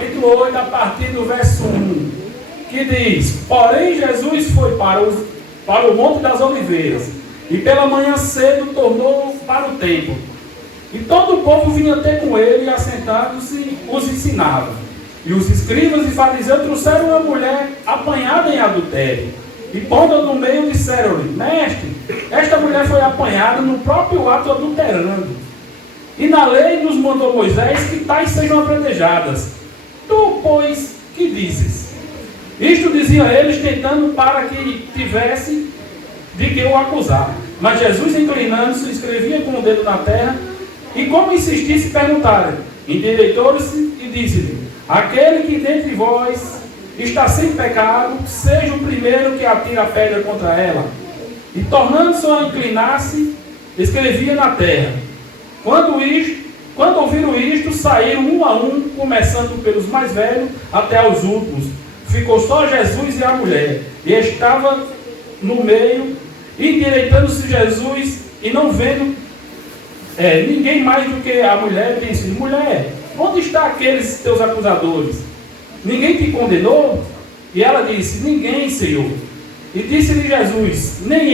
capítulo 8, a partir do verso 1, que diz: porém Jesus foi para o Monte das Oliveiras, e pela manhã cedo tornou para o templo. E todo o povo vinha ter com ele, e assentando-se, os ensinava. E os escribas e fariseus trouxeram uma mulher apanhada em adultério. E pondo-a no meio, disseram-lhe: mestre, esta mulher foi apanhada no próprio ato adulterando. E na lei nos mandou Moisés que tais sejam apedrejadas. Tu, pois, que dizes? Isto diziam eles, tentando para que tivesse de que o acusar. Mas Jesus, inclinando-se, escrevia com o dedo na terra, e como insistisse, perguntaram. Endireitou-se e disse-lhe: aquele que dentre vós está sem pecado, seja o primeiro que atira a pedra contra ela. E tornando-se a inclinar-se, escrevia na terra. Quando ouviram isto, saíram um a um, começando pelos mais velhos até os últimos. Ficou só Jesus e a mulher, e estava no meio, endireitando-se Jesus, e não vendo ninguém mais do que a mulher, disse: mulher, onde estão aqueles teus acusadores? Ninguém te condenou? E ela disse: ninguém, Senhor. E disse-lhe Jesus: nem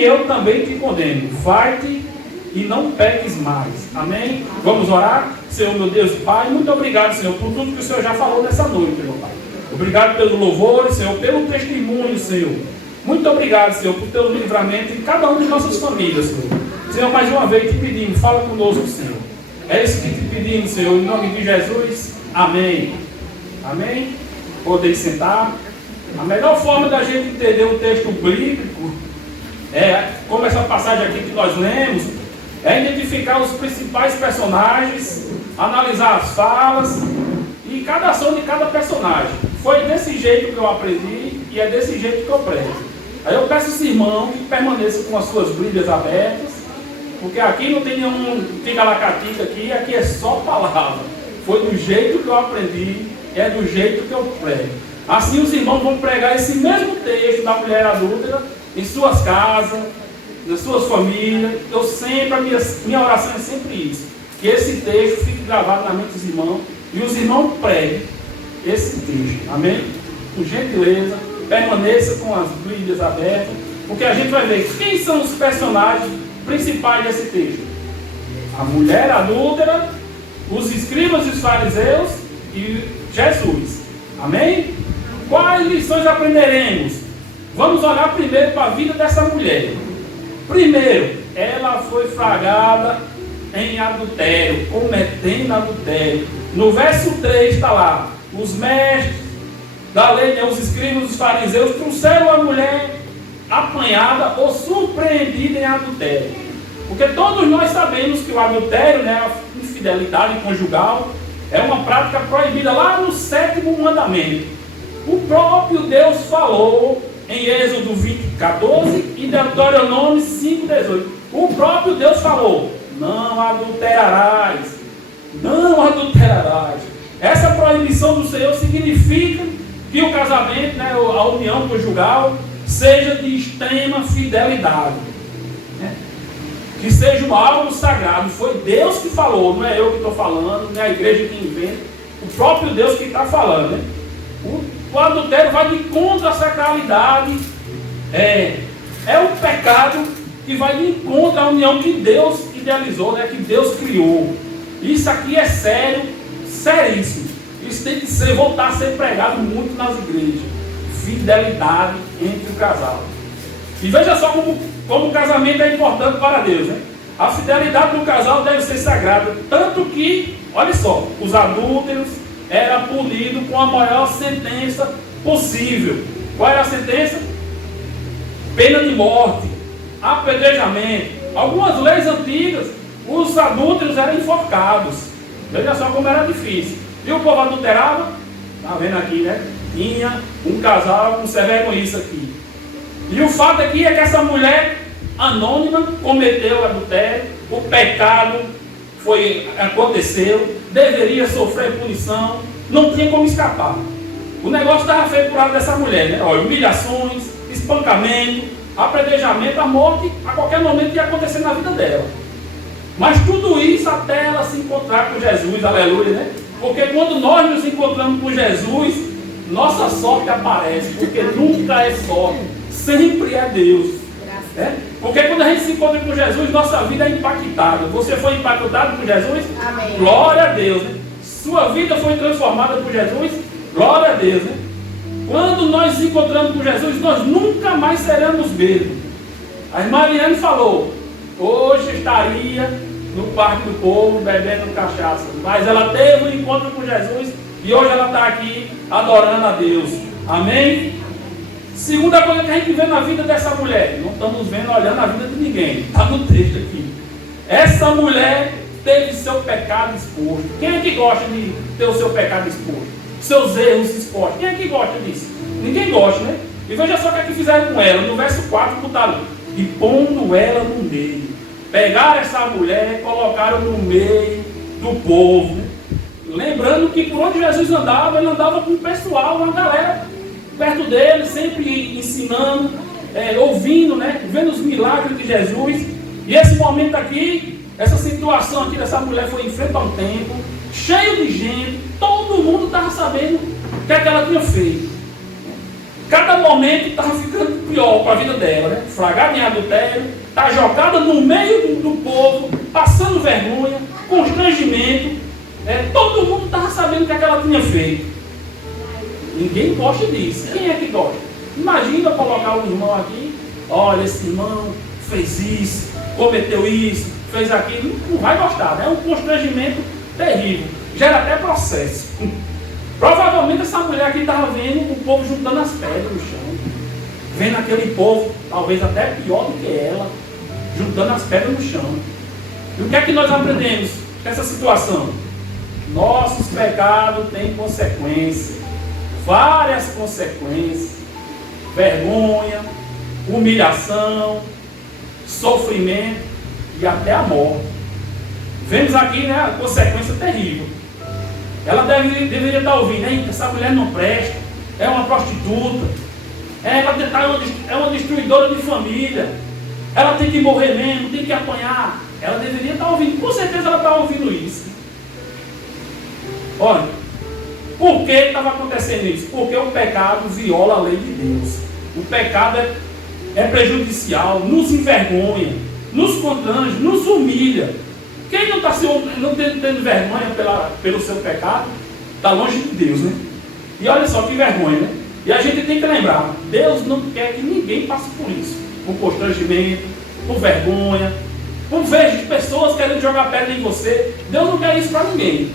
eu também te condeno. Vai-te e não peques mais. Amém? Vamos orar? Senhor, meu Deus e Pai, muito obrigado, Senhor, por tudo que o Senhor já falou nessa noite, meu Pai. Obrigado pelo louvor, Senhor, pelo testemunho, Senhor. Muito obrigado, Senhor, por teu livramento em cada uma de nossas famílias, Senhor. Senhor, mais uma vez te pedimos, fala conosco, Senhor. É isso que te pedimos, Senhor, em nome de Jesus. Amém. Amém? Podem sentar. A melhor forma da gente entender o texto bíblico, como essa passagem aqui que nós lemos, é identificar os principais personagens, analisar as falas e cada ação de cada personagem. Foi desse jeito que eu aprendi e é desse jeito que eu prego. Aí eu peço aos irmãos que permaneçam com as suas Bíblias abertas, porque aqui não tem nenhum tica-lacatica aqui é só palavra. Foi do jeito que eu aprendi, é do jeito que eu prego. Assim os irmãos vão pregar esse mesmo texto da mulher adúltera em suas casas, nas suas famílias. Eu sempre, minha oração é sempre isso, que esse texto fique gravado na mente dos irmãos e os irmãos preguem esse texto. Amém? Com gentileza, permaneça com as Bíblias abertas, porque a gente vai ver quem são os personagens principais desse texto. A mulher adúltera, os escribas e os fariseus e Jesus. Amém? Quais lições aprenderemos? Vamos olhar primeiro para a vida dessa mulher. Primeiro, ela foi flagrada em adultério, cometendo adultério. No verso 3 está lá: os mestres da lei, os escribas, os fariseus, trouxeram a mulher apanhada ou surpreendida em adultério. Porque todos nós sabemos que o adultério, a infidelidade conjugal, é uma prática proibida lá no 7º mandamento. O próprio Deus falou em Êxodo 20:14 e Deuteronômio 5:18. O próprio Deus falou: não adulterarás. Não adulterarás. Essa proibição do Senhor significa que o casamento, a união conjugal, seja de extrema fidelidade, que seja algo sagrado. Foi Deus que falou, não é eu que estou falando, não é a igreja que inventa, o próprio Deus que está falando. O adultério vai de contra a sacralidade, é o pecado que vai de contra a união que Deus idealizou, que Deus criou. Isso aqui é sério, seríssimo. Isso tem que voltar a ser pregado muito nas igrejas. Fidelidade entre o casal. E veja só como o casamento é importante para Deus. A fidelidade do casal deve ser sagrada. Tanto que, olha só, os adúlteros eram punidos com a maior sentença possível. Qual era a sentença? Pena de morte, apedrejamento. Algumas leis antigas, os adúlteros eram enforcados. Veja só como era difícil. E o povo adulterava? Está vendo aqui, Tinha um casal observando isso aqui. E o fato aqui é que essa mulher anônima cometeu o adultério, o pecado aconteceu, deveria sofrer punição, não tinha como escapar. O negócio estava feito por lado dessa mulher, humilhações, espancamento, apedrejamento, a morte a qualquer momento ia acontecer na vida dela. Mas tudo isso até ela se encontrar com Jesus, aleluia, Porque quando nós nos encontramos com Jesus, nossa sorte aparece, porque nunca é sorte, sempre é Deus. Porque quando a gente se encontra com Jesus, nossa vida é impactada. Você foi impactado por Jesus? Amém. Glória a Deus, né? Sua vida foi transformada por Jesus? Glória a Deus, né? Quando nós nos encontramos com Jesus, nós nunca mais seremos mesmos. A irmã Eliane falou, hoje estaria no Parque do Povo bebendo cachaça, mas ela teve um encontro com Jesus e hoje ela está aqui adorando a Deus. Amém? Segunda coisa que a gente vê na vida dessa mulher, não estamos vendo, olhando a vida de ninguém, está no texto aqui. Essa mulher teve seu pecado exposto. Quem é que gosta de ter o seu pecado exposto? Seus erros expostos. Quem é que gosta disso? Ninguém gosta, né? E veja só o que é que fizeram com ela. No verso 4, botaram, e pondo ela no meio. Pegaram essa mulher e colocaram no meio do povo. Né? Lembrando que por onde Jesus andava, ele andava com o pessoal, uma galera perto dele, sempre ensinando, ouvindo, né? Vendo os milagres de Jesus. E esse momento aqui, essa situação aqui dessa mulher foi em frente ao templo, cheio de gente, todo mundo estava sabendo o que é que ela tinha feito. Cada momento estava ficando pior para a vida dela, né? Flagrada em adultério, está jogada no meio do povo, passando vergonha, constrangimento. Todo mundo estava sabendo o que é que ela tinha feito. Ninguém gosta disso. Quem é que gosta? Imagina colocar um irmão aqui, olha, esse irmão fez isso, cometeu isso, fez aquilo, não vai gostar, né? É um constrangimento terrível, gera até processo. Provavelmente essa mulher aqui estava vendo o povo juntando as pedras no chão, vendo aquele povo, talvez até pior do que ela, juntando as pedras no chão. E o que é que nós aprendemos com essa situação? Nossos pecados têm consequências, várias consequências, vergonha, humilhação, sofrimento e até a morte. Vemos aqui, né, a consequência terrível. Ela deveria estar ouvindo, hein? Essa mulher não presta, é uma prostituta, é uma destruidora de família, ela tem que morrer mesmo, tem que apanhar. Ela deveria estar ouvindo, com certeza ela está ouvindo isso. Olha, por que estava acontecendo isso? Porque o pecado viola a lei de Deus. O pecado é prejudicial, nos envergonha, nos constrange, nos humilha. Quem não está tendo vergonha pelo seu pecado, está longe de Deus, né? E olha só que vergonha, né? E a gente tem que lembrar, Deus não quer que ninguém passe por isso. Por constrangimento, por vergonha, por ver pessoas querendo jogar pedra em você. Deus não quer isso para ninguém.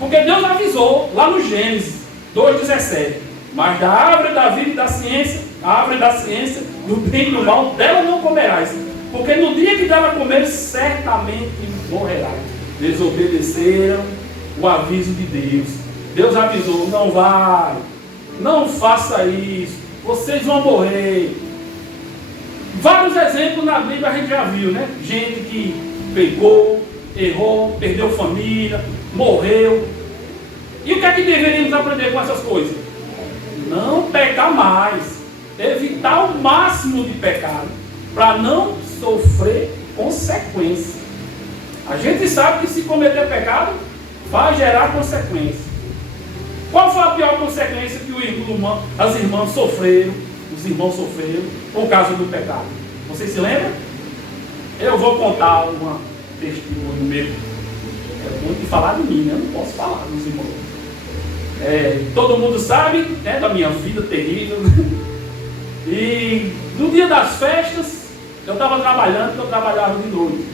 Porque Deus avisou lá no Gênesis 2,17. Mas da árvore da vida e da ciência, a árvore da ciência, do bem e do mal, dela não comerás. Porque no dia que dela comer, certamente morrerá. Desobedeceram o aviso de Deus. Deus avisou, não vai, não faça isso, vocês vão morrer. Vários exemplos na Bíblia a gente já viu, né? Gente que pecou, errou, perdeu família, morreu. E o que é que deveríamos aprender com essas coisas? Não pecar mais, evitar o máximo de pecado, para não sofrer consequências. A gente sabe que se cometer pecado, vai gerar consequências. Qual foi a pior consequência que as irmãs sofreram, os irmãos sofreram, por causa do pecado? Vocês se lembram? Eu vou contar uma testemunho meu. É muito de falar de mim, né? Eu não posso falar dos irmãos. Todo mundo sabe, né, da minha vida terrível. E no dia das festas, eu estava trabalhando, porque eu trabalhava de noite.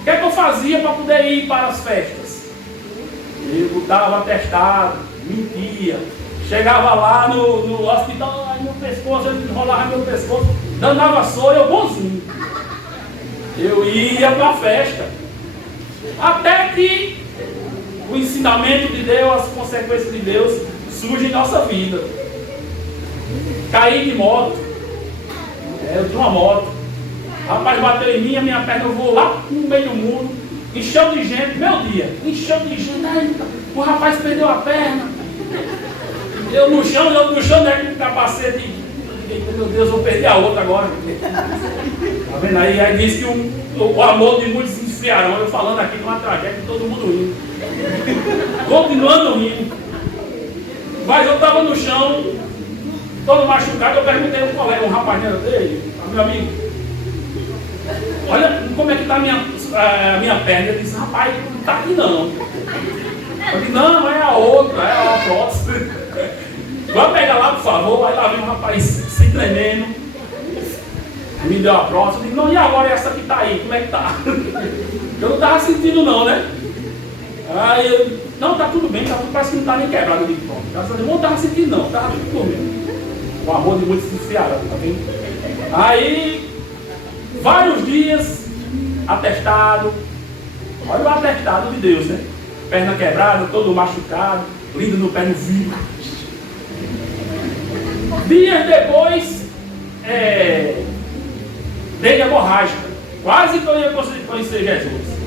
O que é que eu fazia para poder ir para as festas? Eu botava atestado, mentia. Chegava lá no hospital, ai, meu pescoço, ele enrolava meu pescoço, danava soro, eu bonzinho. Eu ia para a festa. Até que o ensinamento de Deus, as consequências de Deus surgem em nossa vida. Caí de moto. Eu tinha uma moto. Rapaz, bateu em mim, a minha perna, eu vou lá no meio do mundo, encheu de gente, meu dia, encheu de gente, aí, o rapaz perdeu a perna, eu no chão, né, com o capacete, meu Deus, vou perder a outra agora. Tá vendo aí? Aí diz que o amor de muitos se esfriarão, eu falando aqui de uma tragédia, todo mundo indo. Continuando rindo. Mas eu estava no chão, todo machucado, eu perguntei ao colega, um rapaz dele, meu amigo, olha como é que está a minha perna. Ele disse, rapaz, não está aqui não. Eu disse, não, é a outra, é a prótese. Vai pegar lá, por favor. Aí lá vem um rapaz se tremendo. Me deu a prótese. Eu disse, não, e agora essa que está aí, como é que está? Eu não estava sentindo não, né? Aí eu, não, tá tudo bem, parece que não está nem quebrado. Eu digo, pronto, graças a Deus, não estava sentindo não, estava tudo bem. O amor de muitos se fiaram, tá vendo? Aí, vários dias, atestado. Olha o atestado de Deus, né? Perna quebrada, todo machucado, lindo no pé no vidro. Dias depois, dele hemorrágica. Quase que eu ia conseguir conhecer Jesus.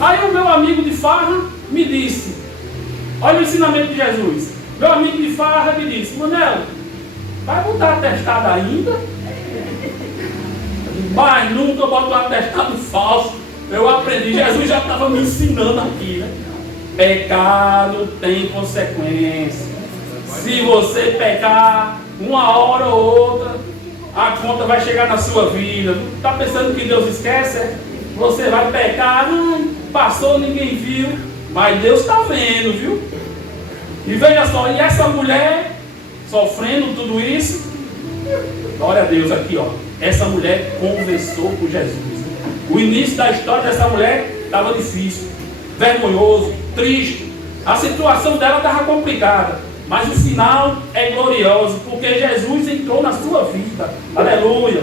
Aí o meu amigo de farra me disse, olha o ensinamento de Jesus. Meu amigo de farra me disse, Manel, vai botar atestado ainda? Mas nunca boto atestado falso. Eu aprendi, Jesus já estava me ensinando aqui, né? Pecado tem consequência. Se você pecar, uma hora ou outra, a conta vai chegar na sua vida. Está pensando que Deus esquece? Você vai pecar, passou, ninguém viu, mas Deus está vendo, viu? E veja só, e essa mulher sofrendo tudo isso, glória a Deus aqui, ó. Essa mulher conversou com Jesus. O início da história dessa mulher estava difícil, vergonhoso, triste. A situação dela estava complicada, mas o final é glorioso, porque Jesus entrou na sua vida. Aleluia.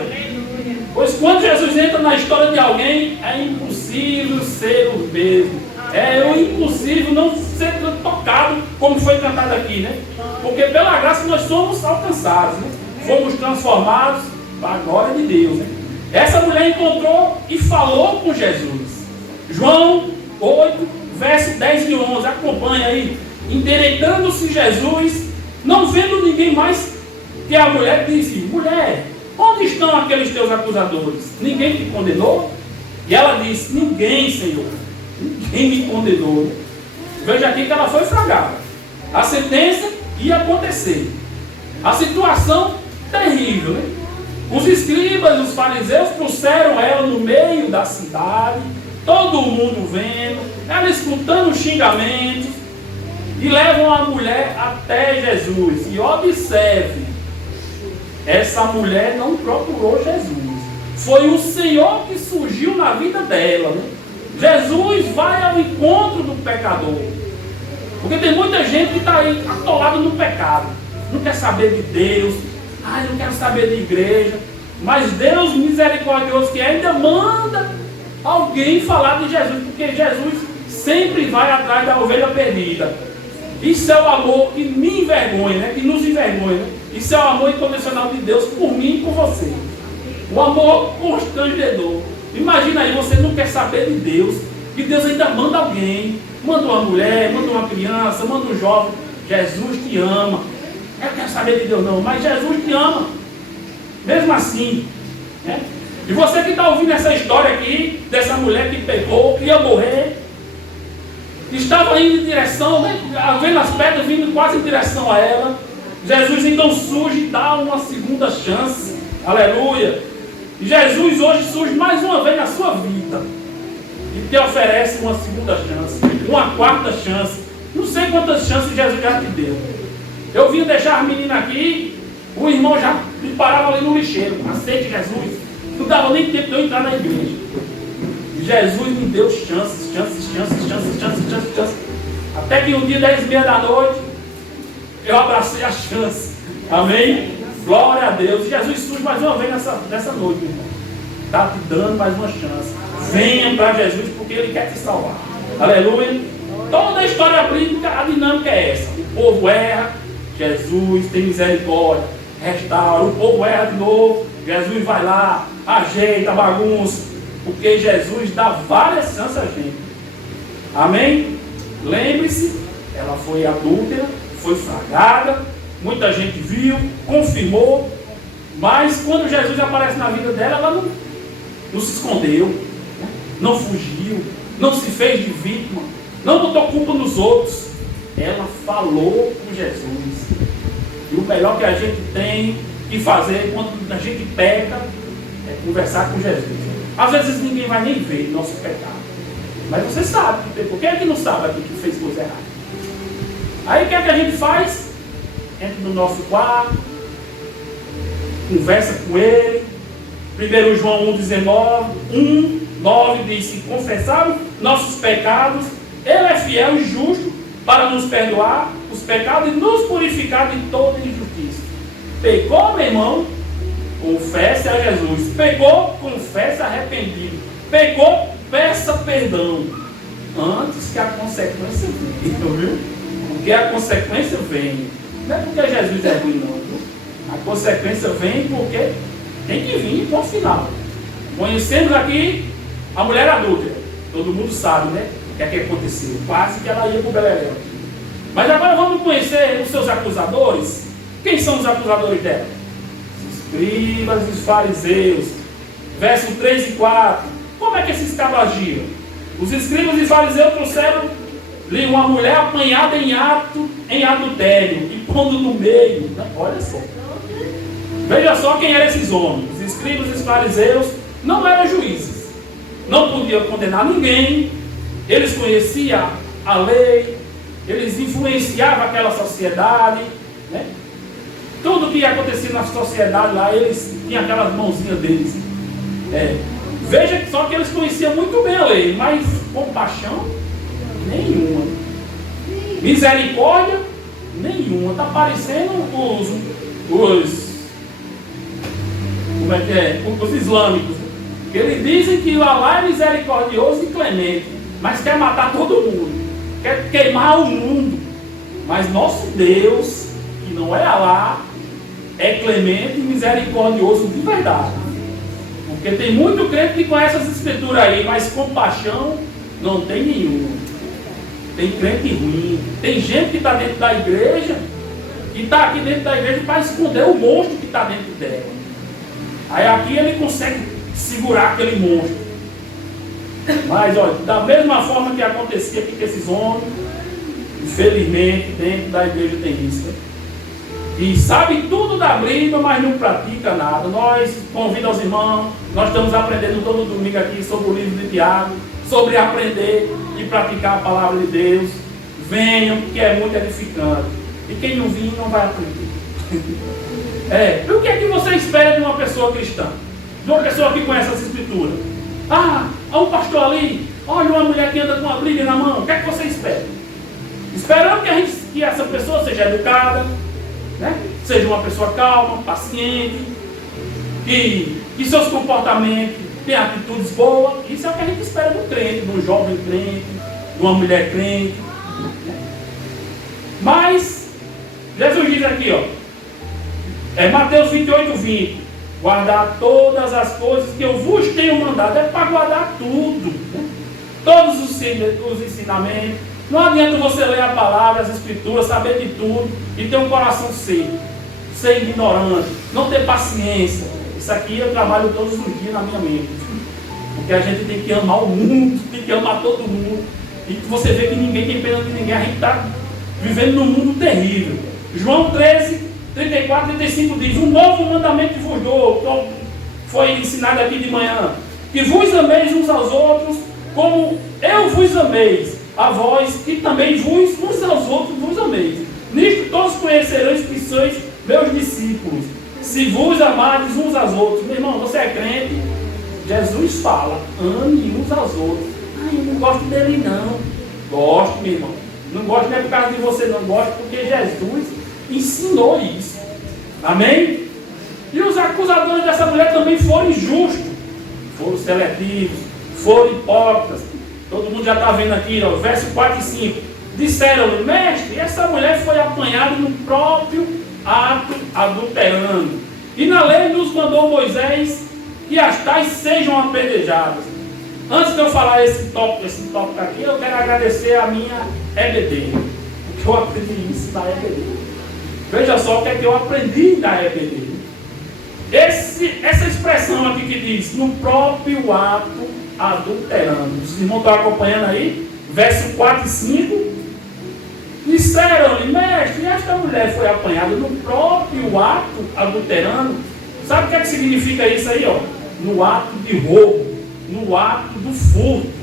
Pois quando Jesus entra na história de alguém, é impossível ser o mesmo. É impossível não ser tocado, como foi cantado aqui, né? Porque pela graça nós somos alcançados, né? Fomos transformados para a glória de Deus, né? Essa mulher encontrou e falou com Jesus. João 8, verso 10 e 11. Acompanha aí. Endireitando-se Jesus, não vendo ninguém mais que a mulher, disse, mulher, onde estão aqueles teus acusadores? Ninguém te condenou? E ela disse, ninguém, Senhor. Ninguém me condenou. Veja aqui que ela foi fragada. A sentença ia acontecer. A situação terrível, né? Os escribas e os fariseus trouxeram ela no meio da cidade, todo mundo vendo, ela escutando os xingamentos, e levam a mulher até Jesus. E observe, essa mulher não procurou Jesus. Foi o Senhor que surgiu na vida dela, né? Jesus vai ao encontro do pecador. Porque tem muita gente que está aí atolado no pecado. Não quer saber de Deus. Não quero saber de igreja. Mas Deus misericordioso que ainda manda alguém falar de Jesus. Porque Jesus sempre vai atrás da ovelha perdida. Isso é o amor que me envergonha, né? Que nos envergonha, né? Isso é o amor incondicional de Deus por mim e por você. O amor constrangedor. Imagina aí, você não quer saber de Deus, que Deus ainda manda alguém, manda uma mulher, manda uma criança, manda um jovem. Jesus te ama. Eu não quero saber de Deus não, mas Jesus te ama. Mesmo assim, né? E você que está ouvindo essa história aqui, dessa mulher que pecou, que ia morrer, estava indo em direção, né? Vendo as pedras vindo quase em direção a ela. Jesus então surge e dá uma segunda chance. Aleluia. E Jesus hoje surge mais uma vez na sua vida e te oferece uma segunda chance, uma quarta chance. Não sei quantas chances Jesus já te deu. Eu vim deixar a menina aqui, o irmão já me parava ali no lixeiro. Aceite Jesus. Não dava nem tempo de eu entrar na igreja. Jesus me deu chances. Até que um dia, 10h30 da noite, eu abracei a chance. Amém? Glória a Deus. Jesus surge mais uma vez nessa noite, irmão. Está te dando mais uma chance. Venha para Jesus porque Ele quer te salvar. Aleluia. Toda a história bíblica, a dinâmica é essa. O povo erra, Jesus tem misericórdia, restaura. O povo erra de novo, Jesus vai lá, ajeita a bagunça. Porque Jesus dá várias chances a gente. Amém? Lembre-se, ela foi adúltera, foi flagrada, muita gente viu, confirmou, mas quando Jesus aparece na vida dela, ela não se escondeu, não fugiu, não se fez de vítima. não botou culpa nos outros. Ela falou com Jesus. E o melhor que a gente tem que fazer quando a gente peca é conversar com Jesus. Às vezes ninguém vai nem ver nosso pecado. Mas você sabe que pecou. Quem é que não sabe aqui que fez coisa errada? Aí o que é que a gente faz? Entra no nosso quarto, conversa com ele. 1 João 1,9 diz: se confessarmos nossos pecados, ele é fiel e justo para nos perdoar os pecados e nos purificar de toda injustiça. Pecou, meu irmão? Confesse a Jesus. Pecou? Confesse arrependido. Pecou? Peça perdão. Antes que a consequência venha, viu? Porque a consequência vem. Não é porque Jesus é ruim, não. Viu? A consequência vem porque tem que vir no final. Conhecemos aqui a mulher adúltera. Todo mundo sabe, né? O que é que aconteceu. Quase que ela ia para o beleléu. Mas agora vamos conhecer os seus acusadores. Quem são os acusadores dela? Os escribas e os fariseus. Verso 3 e 4. Como é que esses cabos agiam? Os escribas e fariseus trouxeram-lhe uma mulher apanhada em adultério e pondo no meio. Olha só. Veja só quem eram esses homens. Os escribas e os fariseus não eram juízes. Não podiam condenar ninguém. Eles conheciam a lei. Eles influenciavam aquela sociedade. Né? Tudo que acontecia na sociedade lá, eles tinham aquelas mãozinhas deles. Veja só que eles conheciam muito bem a lei, mas compaixão nenhuma. Misericórdia nenhuma. Está parecendo como é que é? Os islâmicos. Eles dizem que Allah é misericordioso e clemente, mas quer matar todo mundo, quer queimar o mundo. Mas nosso Deus, que não é Allah, é clemente e misericordioso de verdade. Porque tem muito crente que conhece as escrituras aí, mas compaixão não tem nenhuma. Tem crente ruim. Tem gente que está dentro da igreja, que está aqui dentro da igreja para esconder o monstro que está dentro dela. Aí aqui ele consegue segurar aquele monstro. Mas olha, da mesma forma que acontecia aqui com esses homens, infelizmente dentro da igreja tem isso. Né? E sabe tudo da Bíblia, mas não pratica nada. Nós convidamos os irmãos, nós estamos aprendendo todo domingo aqui sobre o livro de Tiago, sobre aprender e praticar a palavra de Deus. Venham, que é muito edificante. E quem não vir não vai aprender. E o que é que você espera de uma pessoa cristã? De uma pessoa que conhece as escrituras? Há um pastor ali, olha uma mulher que anda com uma Bíblia na mão. O que é que você espera? Esperando que essa pessoa seja educada, né? Seja uma pessoa calma, paciente, que seus comportamentos tenham atitudes boas. Isso é o que a gente espera do crente, de um jovem crente, de uma mulher crente. Mas Jesus diz aqui, Mateus 28:20, guardar todas as coisas que eu vos tenho mandado. É para guardar tudo, né? Todos os ensinamentos. Não adianta você ler a palavra, as escrituras, saber de tudo e ter um coração seco, ser ignorante, não ter paciência. Isso aqui eu trabalho todos os dias na minha mente. Porque a gente tem que amar o mundo, tem que amar todo mundo. E você vê que ninguém tem pena de ninguém. A gente está vivendo num mundo terrível. João 13:34-35 diz: um novo mandamento vos dou. Então, foi ensinado aqui de manhã. Que vos ameis uns aos outros, como eu vos ameis a vós, e também vos uns aos outros vos ameis. Nisto todos conhecereis que sois meus discípulos, se vos amardes uns aos outros. Meu irmão, você é crente? Jesus fala, ame uns aos outros. Eu não gosto dele não. Gosto, meu irmão. Não gosto nem por causa de você, não gosto porque Jesus ensinou isso. Amém? E os acusadores dessa mulher também foram injustos, foram seletivos, foram hipócritas. Todo mundo já está vendo aqui, verso 4 e 5. Disseram-lhe: mestre, essa mulher foi apanhada no próprio ato adulterando. E na lei nos mandou Moisés que as tais sejam apedrejadas. Antes de eu falar esse tópico aqui, eu quero agradecer a minha EBD. Porque eu aprendi isso da EBD. Veja só o que é que eu aprendi da EBD. Essa expressão aqui que diz, no próprio ato adulterando. Os irmãos estão acompanhando aí? verso 4 e 5, disseram-lhe: mestre, esta mulher foi apanhada no próprio ato adulterando. Sabe o que é que significa isso aí? Ó? No ato de roubo, no ato do furto.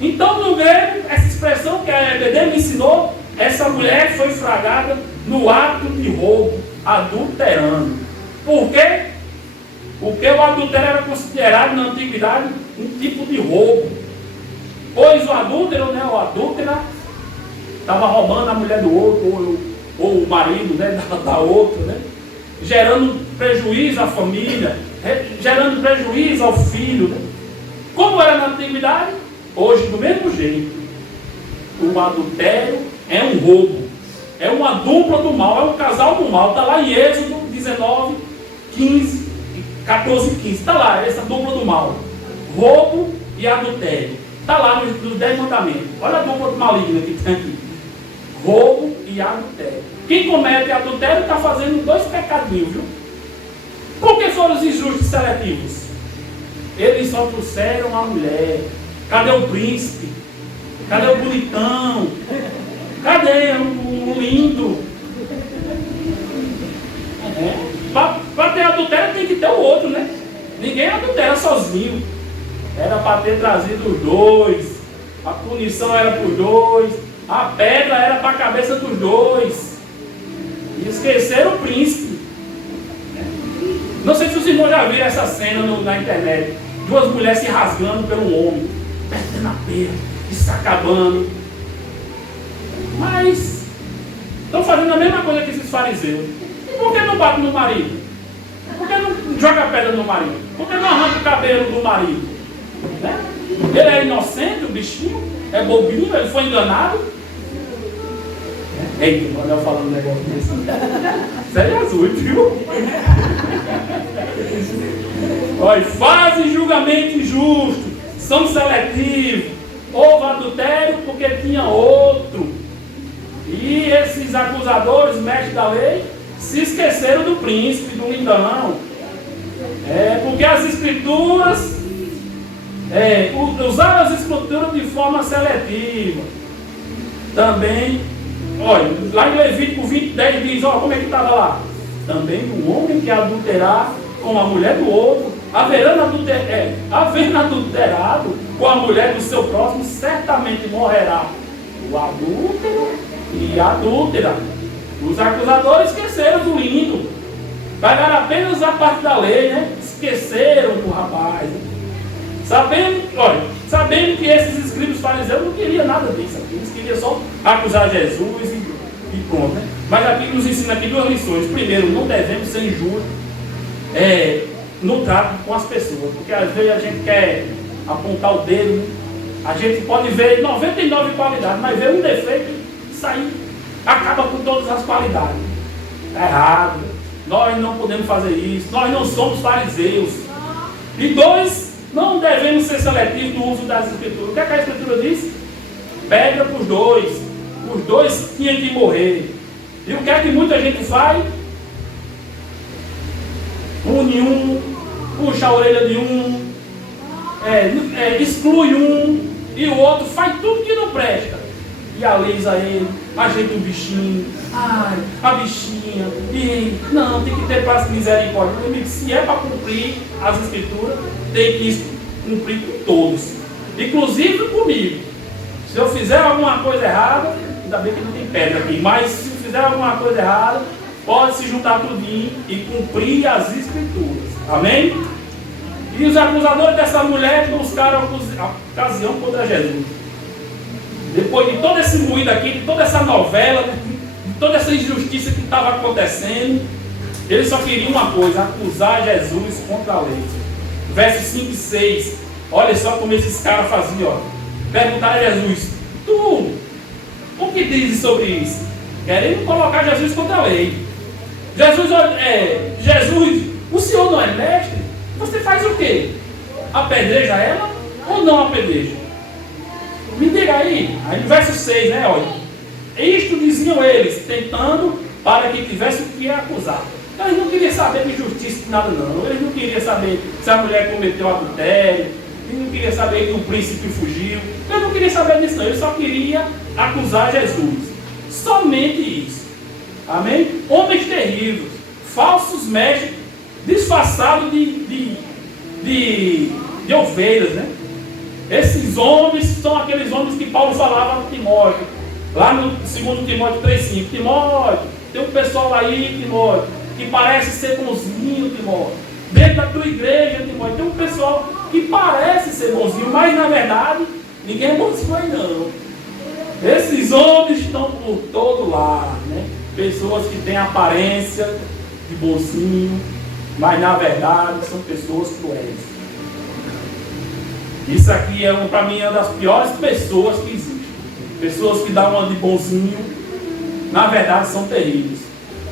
Então, no grego, essa expressão que a EBD me ensinou, essa mulher foi flagrada no ato de roubo, adulterando. Por quê? Porque o adultério era considerado na antiguidade um tipo de roubo. Pois o adúltero, né, o adúltera, estava roubando a mulher do outro, ou o marido, né, da outra, né, gerando prejuízo à família, gerando prejuízo ao filho. Né. Como era na antiguidade, hoje do mesmo jeito. O adultério é um roubo, é uma dupla do mal, é um casal do mal. Está lá em Êxodo 19, 15, 14 e 15. Está lá, essa dupla do mal. Roubo e adultério. Está lá nos 10 mandamentos. Olha a dupla maligna que tem aqui. Roubo e adultério. Quem comete adultério está fazendo 2 pecadinhos, viu? Por que foram os injustos seletivos? Eles só trouxeram a mulher. Cadê o príncipe? Cadê o bonitão? Cadê o lindo? Para ter adultério tem que ter o outro, né? Ninguém adultera sozinho. Era para ter trazido os 2. A punição era por 2. A pedra era para a cabeça dos 2. E esqueceram o príncipe. Não sei se os irmãos já viram essa cena na internet. 2 mulheres se rasgando pelo homem, perdendo a pena, se acabando. Mas estão fazendo a mesma coisa que esses fariseus. E por que não bate no marido? Por que não joga pedra no marido? Por que não arranca o cabelo do marido? Né? Ele é inocente, o bichinho, é bobinho, ele foi enganado. Eita, o Anel falando um negócio desse. Isso é Jesus, viu? Olha, fazem julgamento injusto, são seletivos. Houve adultério porque tinha outro. E esses acusadores, mestres da lei, se esqueceram do príncipe, do lindão. Porque as escrituras, usaram as escrituras de forma seletiva. Também, olha, lá em Levítico 20, 10 diz, ó, como é que estava lá? Também o homem que adulterar com a mulher do outro, havendo adulterado com a mulher do seu próximo, certamente morrerá o adúltero e a adúltera. Os acusadores esqueceram do lindo, pagaram apenas a parte da lei, né? Esqueceram do rapaz. Sabendo que esses escribas fariseus não queriam nada disso, eles queriam só acusar Jesus e pronto, né? Mas aqui nos ensina aqui 2 lições. Primeiro, não devemos ser injustos no trato com as pessoas, porque às vezes a gente quer apontar o dedo, né? A gente pode ver 99 qualidades, mas ver um defeito, isso aí acaba com todas as qualidades. Está errado, nós não podemos fazer isso, nós não somos fariseus. E 2, não devemos ser seletivos no uso das escrituras. O que é que a escritura diz? Pedra para os 2, os 2 tinham que morrer. E o que é que muita gente faz? Une um, puxa a orelha de um, exclui um, e o outro faz tudo que não presta. E alisa ele, ajeita o bichinho, ai, a bichinha, e não, tem que ter paz e misericórdia. Se é para cumprir as escrituras, tem que cumprir com todos, inclusive comigo. Se eu fizer alguma coisa errada, ainda bem que não tem pedra aqui, mas se fizer alguma coisa errada, pode se juntar tudinho e cumprir as escrituras. Amém? E os acusadores dessa mulher buscaram a ocasião contra Jesus. Depois de todo esse moído aqui, de toda essa novela, de toda essa injustiça que estava acontecendo, eles só queriam uma coisa: acusar Jesus contra a lei. Versos 5 e 6. Olha só como esses caras faziam. Ó. Perguntaram a Jesus: tu, o que dizes sobre isso? Querendo colocar Jesus contra a lei. Jesus, o senhor não é mestre? Você faz o quê? Apedreja ela ou não apedreja? Me diga aí. Aí no verso 6, né? Olha. Isto diziam eles, tentando para que tivesse o que acusar. Eles não queriam saber de justiça de nada não. Eles não queriam saber se a mulher cometeu adultério, e não queria saber que o príncipe fugiu. Eu não queria saber disso não, eu só queria acusar Jesus. Somente isso. Amém? Homens terríveis, falsos mestres, disfarçados de ovelhas, né? Esses homens são aqueles homens que Paulo falava no Timóteo, lá no 2 Timóteo 3,5. Timóteo, tem um pessoal aí, Timóteo, que parece ser bonzinho, Timóteo. Dentro da tua igreja, Timóteo, tem um pessoal que parece ser bonzinho, mas na verdade, ninguém é bonzinho aí não. Esses homens estão por todo lado, né? Pessoas que têm aparência de bonzinho, mas na verdade são pessoas cruéis. Isso aqui é, para mim, uma das piores pessoas que existem. Pessoas que dão uma de bonzinho, na verdade são terríveis.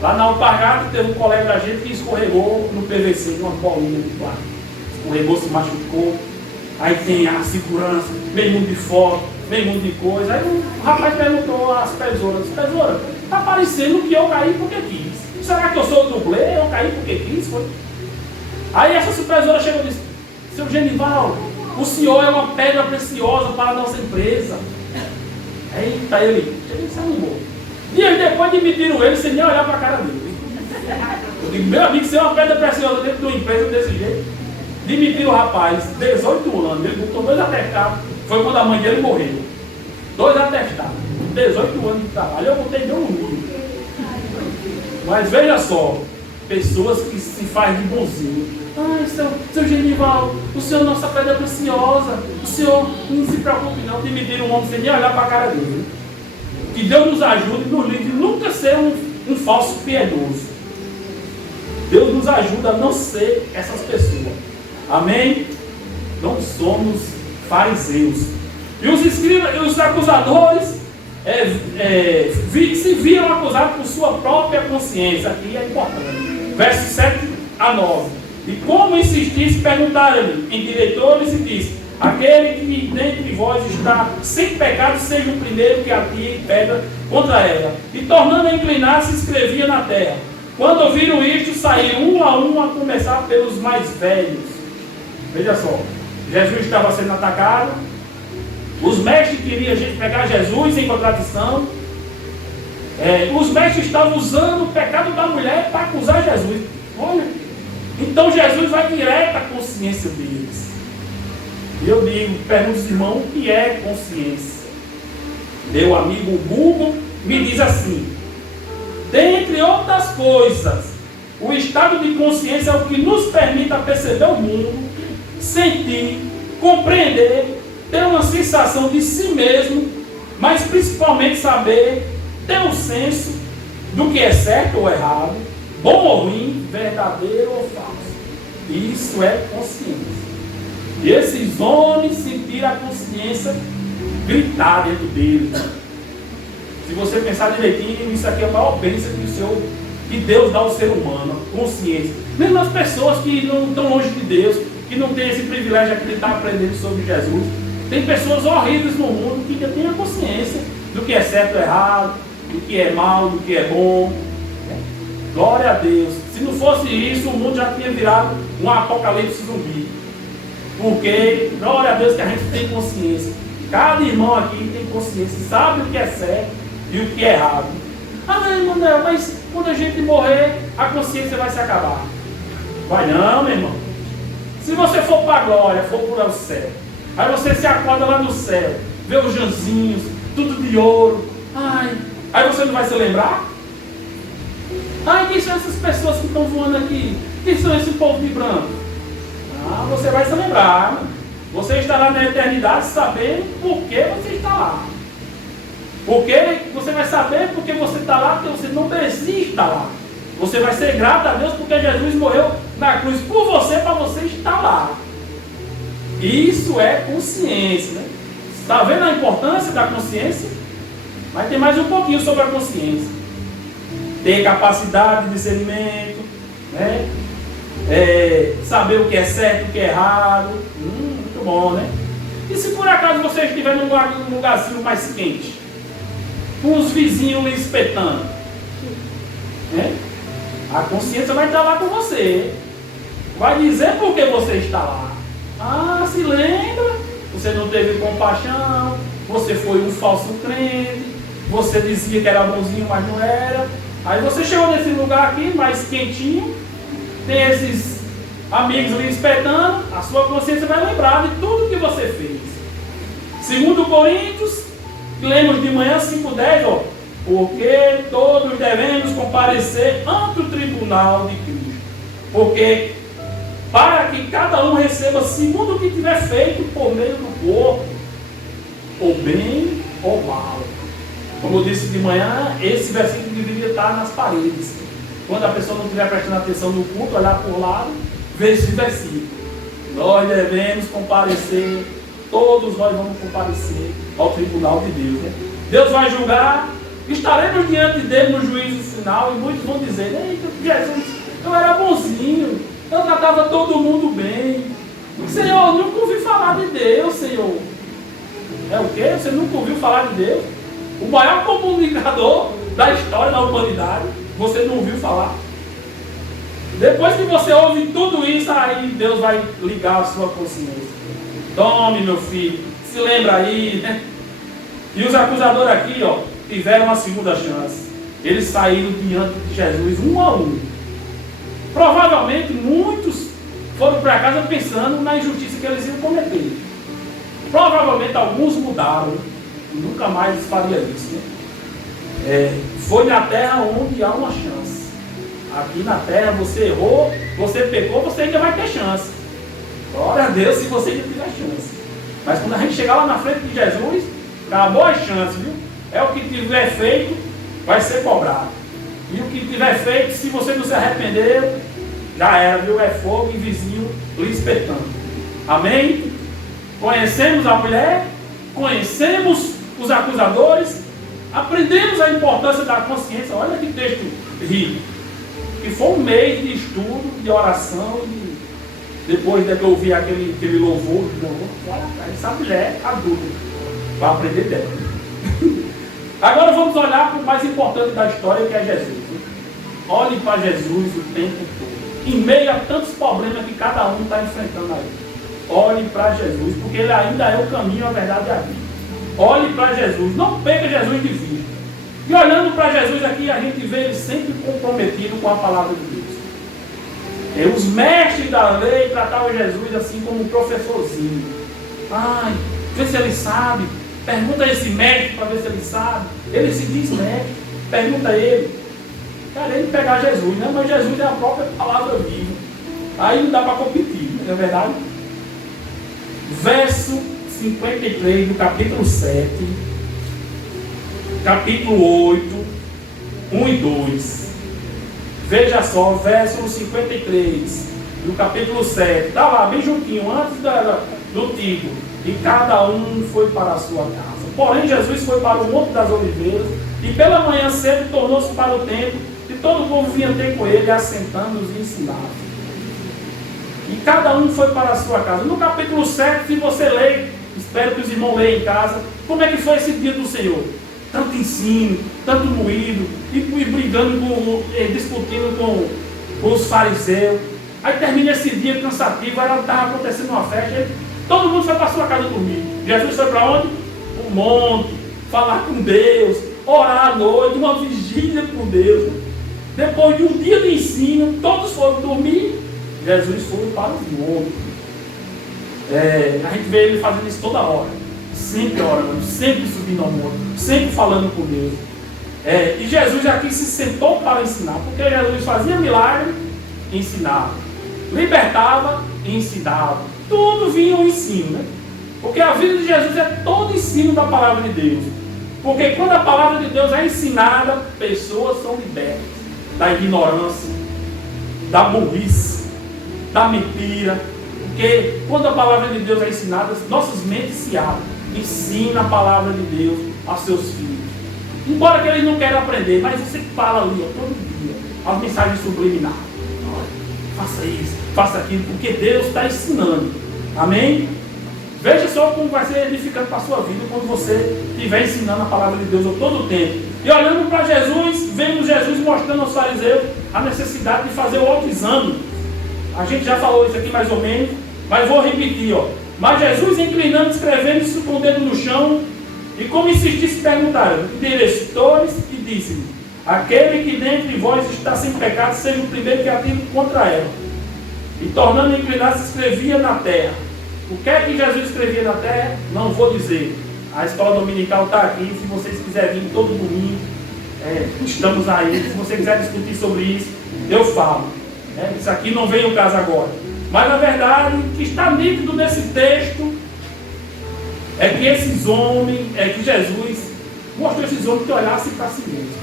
Lá na Alpargata teve um colega da gente que escorregou no PVC, uma bolinha de plástico. Escorregou, se machucou. Aí tem a segurança, meio mundo de foto, meio mundo de coisa. Aí o rapaz perguntou às tesouras: tesoura, está parecendo que eu caí porque quis. Será que eu sou dublê? Eu caí porque quis? Foi? Aí essa supervisora chegou e disse: seu Genival, o senhor é uma pedra preciosa para a nossa empresa. Eita, ele se animou. Dias depois demitiram ele sem nem olhar para a cara dele. Eu digo: meu amigo, você é uma pedra preciosa dentro de uma empresa desse jeito. Demitiram o rapaz, 18 anos, ele botou 2 atestados. Foi quando a mãe dele morreu. 2 atestados, 18 anos de trabalho. Eu botei meu número. Mas veja só, pessoas que se fazem de bonzinho. Ai, seu Genival, o senhor é nossa pedra preciosa. O senhor não se preocupe não. Demitiram um homem sem nem olhar para a cara dele. Que Deus nos ajude e nos livre de nunca ser um falso piedoso. Deus nos ajuda a não ser essas pessoas. Amém? Não somos fariseus. E os escribas e os acusadores se viram acusados por sua própria consciência. Aqui é importante. Versos 7 a 9. E como insistisse, perguntaram-lhe em diretores e disse: aquele que dentre vós está sem pecado, seja o primeiro que atire pedra contra ela. E tornando a inclinar-se, escrevia na terra. Quando ouviram isto, saíram um a começar pelos mais velhos. Veja só, Jesus estava sendo atacado. Os mestres queriam pegar Jesus em contradição. Os mestres estavam usando o pecado da mulher para acusar Jesus. Olha, então Jesus vai direto à consciência deles. E eu digo, pergunto aos irmãos, o que é consciência? Meu amigo Google me diz assim: dentre outras coisas, o estado de consciência é o que nos permite perceber o mundo, sentir, compreender, ter uma sensação de si mesmo, mas principalmente saber, ter um senso do que é certo ou errado, bom ou ruim, verdadeiro ou falso. Isso é consciência. E esses homens sentiram a consciência gritar dentro deles. Se você pensar direitinho, isso aqui é a maior bênção que Deus dá ao ser humano, consciência. Mesmo as pessoas que não estão longe de Deus, que não têm esse privilégio de estar aprendendo sobre Jesus. Tem pessoas horríveis no mundo que têm a consciência do que é certo ou errado, do que é mal, do que é bom. Glória a Deus. Se não fosse isso, o mundo já tinha virado um apocalipse zumbi. Porque, glória a Deus, que a gente tem consciência. Cada irmão aqui tem consciência, sabe o que é certo e o que é errado. Ah, Emanuel, mas quando a gente morrer, a consciência vai se acabar. Vai não, meu irmão. Se você for para a glória, for para o céu, aí você se acorda lá no céu, vê os janzinhos, tudo de ouro. Ai, aí você não vai se lembrar? Ai, quem são essas pessoas que estão voando aqui? Quem são esse povo de branco? Ah, você vai se lembrar. Você estará na eternidade sabendo por que você está lá. Porque você vai saber porque você está lá, porque você não merecia estar lá. Você vai ser grato a Deus porque Jesus morreu na cruz por você, para você estar lá. Isso é consciência, né? Está vendo a importância da consciência? Mas tem mais um pouquinho sobre a consciência. Ter capacidade de discernimento, né? Saber o que é certo e o que é errado. Muito bom, né? E se por acaso você estiver num lugarzinho mais quente, com os vizinhos lhe espetando, né? A consciência vai estar lá com você. Vai dizer por que você está lá. Ah, se lembra? Você não teve compaixão, você foi um falso crente, você dizia que era bonzinho, mas não era. Aí você chegou nesse lugar aqui, mais quentinho, tem esses amigos ali espetando, a sua consciência vai lembrar de tudo que você fez. 2 Coríntios, lemos de manhã 5:10, ó. Porque todos devemos comparecer ante o tribunal de Cristo. Porque para que cada um receba segundo o que tiver feito por meio do corpo, ou bem ou mal. Como eu disse de manhã, esse versículo deveria estar nas paredes. Quando a pessoa não estiver prestando atenção no culto, olhar por lado, ver esse versículo. Nós devemos comparecer, todos nós vamos comparecer ao tribunal de Deus. Né? Deus vai julgar, estaremos diante dele no juízo final, e muitos vão dizer: eita, Jesus, eu era bonzinho, eu tratava todo mundo bem. Senhor, nunca ouvi falar de Deus, Senhor. É o quê? Você nunca ouviu falar de Deus? O maior comunicador da história da humanidade, você não ouviu falar? Depois que você ouve tudo isso, aí Deus vai ligar a sua consciência. Tome, meu filho, se lembra aí, né? E os acusadores aqui, ó, tiveram uma segunda chance. Eles saíram diante de Jesus, um a um. Provavelmente muitos foram para casa pensando na injustiça que eles iam cometer. Provavelmente alguns mudaram. Nunca mais faria isso, né? Foi na terra onde há uma chance. Aqui na terra você errou, você pecou, você ainda vai ter chance. Glória a Deus se você ainda tiver chance. Mas quando a gente chegar lá na frente de Jesus, acabou a chance, viu? É o que tiver feito, vai ser cobrado. E o que tiver feito, se você não se arrepender, já era, viu? É fogo invisível lhe espetando. Amém? Conhecemos a mulher, conhecemos os acusadores, aprendemos a importância da consciência. Olha que texto rico. Que foi um mês de estudo, de oração, e depois de eu ouvir aquele louvor, olha, essa mulher adulta, para aprender dela. Agora vamos olhar para o mais importante da história, que é Jesus. Olhe para Jesus o tempo todo, em meio a tantos problemas que cada um está enfrentando aí. Olhe para Jesus, porque Ele ainda é o caminho, a verdade e a vida. Olhe para Jesus, não perca Jesus de vista. E olhando para Jesus aqui, a gente vê Ele sempre comprometido com a palavra de Deus. Os mestres da lei tratavam Jesus assim como um professorzinho. Ai, vê se ele sabe. Pergunta a esse mestre para ver se ele sabe. Ele se diz mestre. Pergunta a ele. Querendo pegar Jesus, né? Mas Jesus é a própria palavra viva. Aí não dá para competir, não é verdade? Verso 53 do capítulo 7, capítulo 8, 1 e 2. Veja só, verso 53 do capítulo 7. Está lá, bem juntinho, antes do título. E cada um foi para a sua casa. Porém, Jesus foi para o Monte das Oliveiras, e pela manhã cedo tornou-se para o templo, e todo o povo vinha ter com ele, assentando-os e ensinava. E cada um foi para a sua casa. No capítulo 7, se você ler, espero que os irmãos leiam em casa, como é que foi esse dia do Senhor? Tanto ensino, tanto moído, e brigando, discutindo com os fariseus. Aí termina esse dia cansativo, aí estava acontecendo uma festa, todo mundo foi para a sua casa dormir. Jesus foi para onde? O monte, falar com Deus, orar à noite, uma vigília com Deus. Depois de um dia de ensino, todos foram dormir, Jesus foi para os montes. A gente vê ele fazendo isso toda hora, sempre orando, sempre subindo ao monte, sempre falando com Deus. E Jesus aqui se sentou para ensinar, porque Jesus fazia milagre e ensinava, libertava e ensinava, tudo vinha o ensino, né? Porque a vida de Jesus é todo ensino da palavra de Deus. Porque quando a palavra de Deus é ensinada, pessoas são libertas da ignorância, da burrice, da mentira. Porque quando a palavra de Deus é ensinada, nossas mentes se abrem. Ensina a palavra de Deus aos seus filhos. Embora que eles não queiram aprender, mas você fala ali, todo dia, as mensagens subliminares. Faça isso, faça aquilo, porque Deus está ensinando. Amém? Veja só como vai ser edificante para a sua vida quando você estiver ensinando a palavra de Deus a todo tempo. E olhando para Jesus, vemos Jesus mostrando aos fariseus a necessidade de fazer o autoexame. A gente já falou isso aqui mais ou menos. Mas vou repetir, ó. Mas Jesus, inclinando, escrevendo-se com o dedo no chão, e como insistisse, perguntaram: endereçou-lhes e disse-lhe: aquele que dentre vós está sem pecado, seja o primeiro que atire contra ela. E tornando a inclinar-se, escrevia na terra. O que é que Jesus escrevia na terra? Não vou dizer. A escola dominical está aqui. Se vocês quiserem vir todo domingo, estamos aí. Se você quiser discutir sobre isso, eu falo. Isso aqui não vem ao caso agora. Mas na verdade, o que está nítido nesse texto é que esses homens, que Jesus mostrou esses homens que olhassem para si mesmos.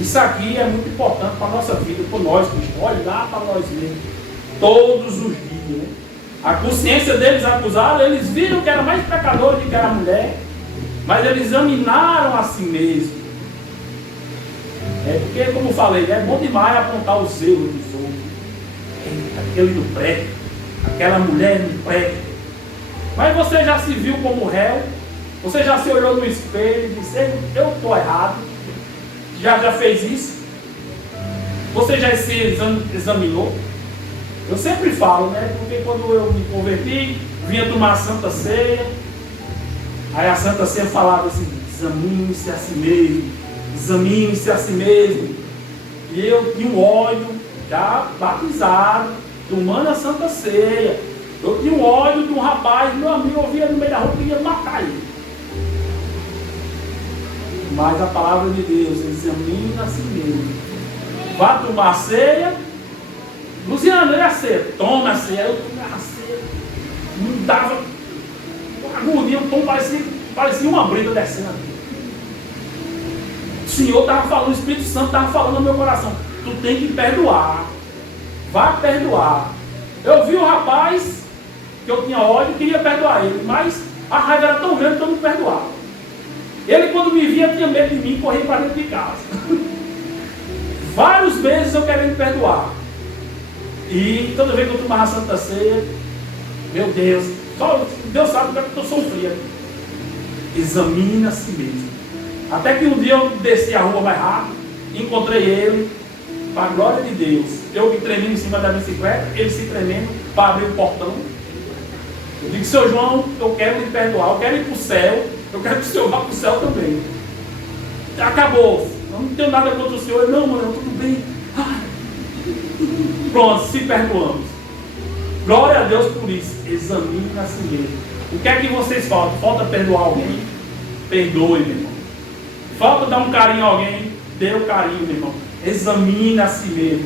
Isso aqui é muito importante para a nossa vida, para nós cristãos, olhar para nós mesmos, todos os dias. Né? A consciência deles acusaram, eles viram que era mais pecador do que era a mulher, mas eles examinaram a si mesmos. Porque, como eu falei, é bom demais apontar os erros dos outros. Aquele não presta, aquela mulher não presta. Mas você já se viu como réu? Você já se olhou no espelho e disse: eu estou errado? Já fez isso? Você já se examinou? Eu sempre falo, né? Porque quando eu me converti, vinha tomar a Santa Ceia. Aí a Santa Ceia falava assim: examine-se a si mesmo, examine-se a si mesmo. E eu tinha um ódio, já batizado, tomando a Santa Ceia. Eu tinha um ódio de um rapaz, meu amigo, eu via no meio da rua que ia matar ele. Mas a palavra de Deus, examina a si mesmo. Vá tomar a ceia. Luciano, olha a ceia. Toma a ceia. Eu tomei a ceia. Não dava agonia, o tom parecia uma brita descendo aqui. O Senhor estava falando, o Espírito Santo estava falando no meu coração: tu tem que perdoar. Vá perdoar. Eu vi o rapaz que eu tinha ódio e queria perdoar ele, mas a raiva era tão grande que eu não perdoava. Ele, quando me via, tinha medo de mim e corria para dentro de casa. Vários meses eu querendo perdoar. E toda vez que eu tomava a Santa Ceia, meu Deus, só Deus sabe o que eu sofria. Examina a si mesmo. Até que um dia eu desci a rua mais rápido, encontrei ele, para a glória de Deus. Eu me tremendo em cima da bicicleta, ele se tremendo para abrir o portão. Eu digo: seu João, eu quero lhe perdoar, eu quero ir para o céu. Eu quero que o senhor vá para o céu também. Acabou. Eu não tenho nada contra o senhor. Não, mano, tudo bem. Pronto, se perdoamos. Glória a Deus por isso. Examine a si mesmo. O que é que vocês faltam? Falta perdoar alguém? Perdoe, meu irmão. Falta dar um carinho a alguém? Dê o carinho, meu irmão. Examine a si mesmo.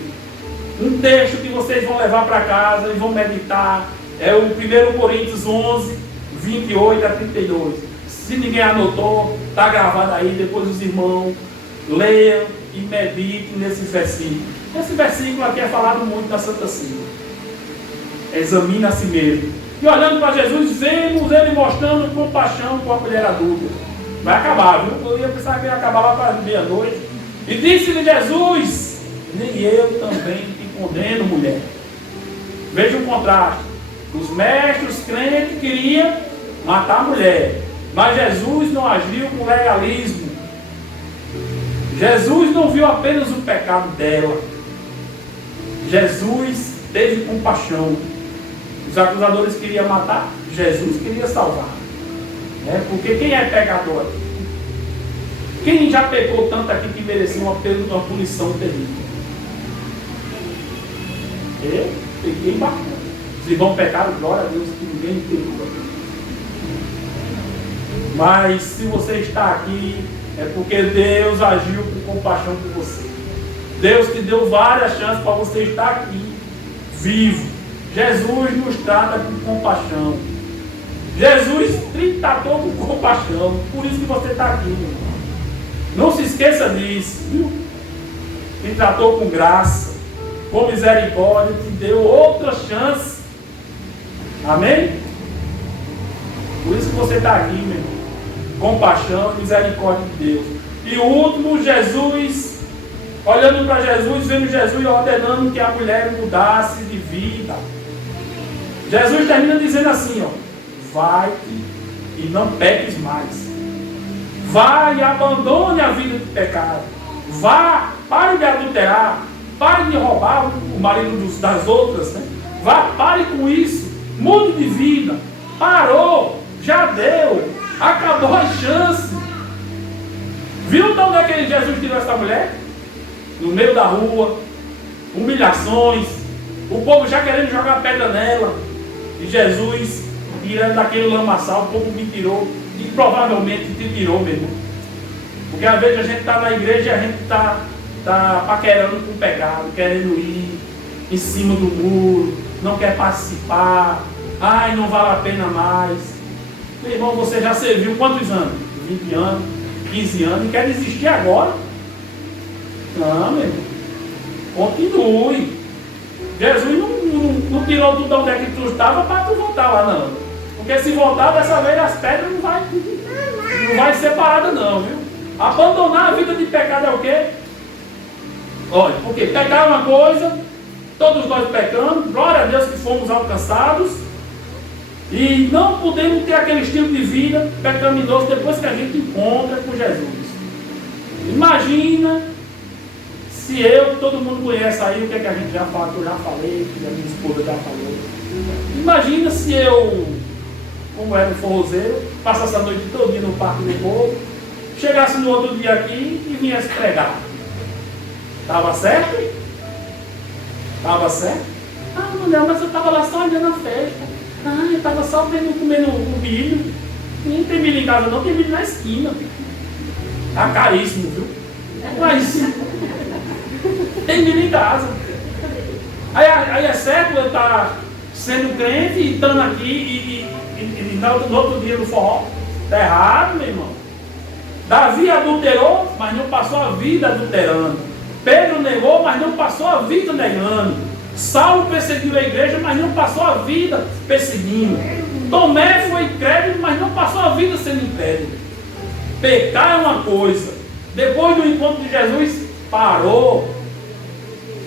Um texto que vocês vão levar para casa e vão meditar é o 1 Coríntios 11, 28 a 32. Se ninguém anotou, está gravado aí. Depois os irmãos leiam e meditem nesse versículo. Esse versículo aqui é falado muito da Santa Ceia. Examine a si mesmo. E olhando para Jesus, vemos ele mostrando compaixão com a mulher adulta. Vai acabar, viu? Eu ia pensar que ia acabar lá para meia-noite. E disse-lhe Jesus: nem eu também te condeno, mulher. Veja o contraste. Os mestres crentes queriam matar a mulher. Mas Jesus não agiu com legalismo. Jesus não viu apenas o pecado dela. Jesus teve compaixão. Os acusadores queriam matar, Jesus queria salvar. Porque quem é pecador aqui? Quem já pecou tanto aqui que merecia uma punição terrível? Eu peguei bacana. Os irmãos pecaram, glória a Deus, que ninguém pecou aqui. Mas se você está aqui, é porque Deus agiu com compaixão por você. Deus te deu várias chances para você estar aqui, vivo. Jesus nos trata com compaixão. Jesus te tratou com compaixão. Por isso que você está aqui, meu irmão. Não se esqueça disso, viu? Te tratou com graça, com misericórdia, te deu outra chance. Amém? Por isso que você está aqui, meu irmão. Compaixão e misericórdia de Deus. E o último, Jesus, olhando para Jesus, vendo Jesus ordenando que a mulher mudasse de vida. Jesus termina dizendo assim, ó: vai-te e não peques mais. Vai e abandone a vida de pecado. Vá, pare de adulterar, pare de roubar o marido das outras, né? Vá, pare com isso. Mude de vida. Parou. Já deu. Acabou a chance. Viu de onde é que Jesus tirou essa mulher? No meio da rua. Humilhações. O povo já querendo jogar pedra nela. E Jesus, tirando daquele lamaçal, o povo me tirou. E provavelmente te tirou mesmo. Porque às vezes a gente está na igreja e a gente está paquerando com o pecado, querendo ir em cima do muro, não quer participar. Ai, não vale a pena mais. Meu irmão, você já serviu quantos anos? 20 anos, 15 anos, e quer desistir agora? Não, meu irmão. Continue. Jesus não tirou tudo de onde é que tu estava para tu voltar lá, não. Porque se voltar dessa vez as pedras não vai ser parada não, viu? Abandonar a vida de pecado é o quê? Olha, porque pecar é uma coisa, todos nós pecamos, glória a Deus que fomos alcançados, e não podemos ter aquele estilo de vida pecaminoso depois que a gente encontra com Jesus. Imagina se todo mundo conhece aí o que é que a gente já fala, que eu já falei, que a minha esposa já falou. Imagina se eu, como era um forrozeiro, passasse a noite todinha no Parque do Povo, chegasse no outro dia aqui e viesse pregar. Estava certo? Estava certo? Ah, mulher, mas eu estava lá só olhando a festa. Ah, eu estava só comendo um milho. Nem tem milho em casa não, tem milho na esquina. Tá caríssimo, viu? Mas tem milho em casa. Aí é certo eu estar sendo crente e estando aqui e no outro dia no forró. Está errado, meu irmão. Davi adulterou, mas não passou a vida adulterando. Pedro negou, mas não passou a vida negando. Saulo perseguiu a igreja, mas não passou a vida perseguindo. Tomé foi incrédulo, mas não passou a vida sendo incrédulo. Pecar é uma coisa. Depois do encontro de Jesus, parou.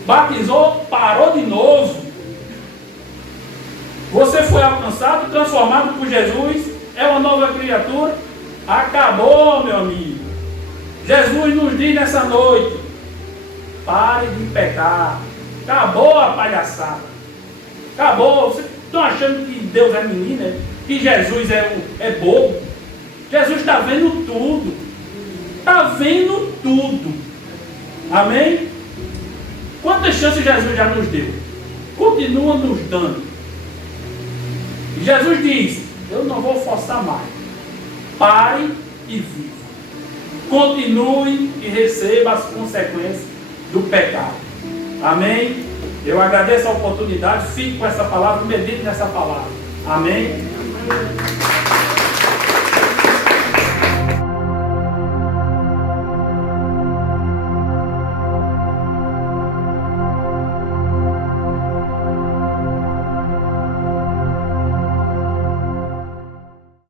Batizou, parou de novo. Você foi alcançado, transformado por Jesus, é uma nova criatura. Acabou, meu amigo. Jesus nos diz nessa noite: pare de pecar. Acabou a palhaçada. Acabou. Vocês estão achando que Deus é menino, né? Que Jesus é bobo? Jesus está vendo tudo. Está vendo tudo. Amém? Quantas chances Jesus já nos deu? Continua nos dando. E Jesus diz: eu não vou forçar mais. Pare e viva. Continue e receba as consequências do pecado. Amém? Eu agradeço a oportunidade. Fique com essa palavra, medite nessa palavra. Amém?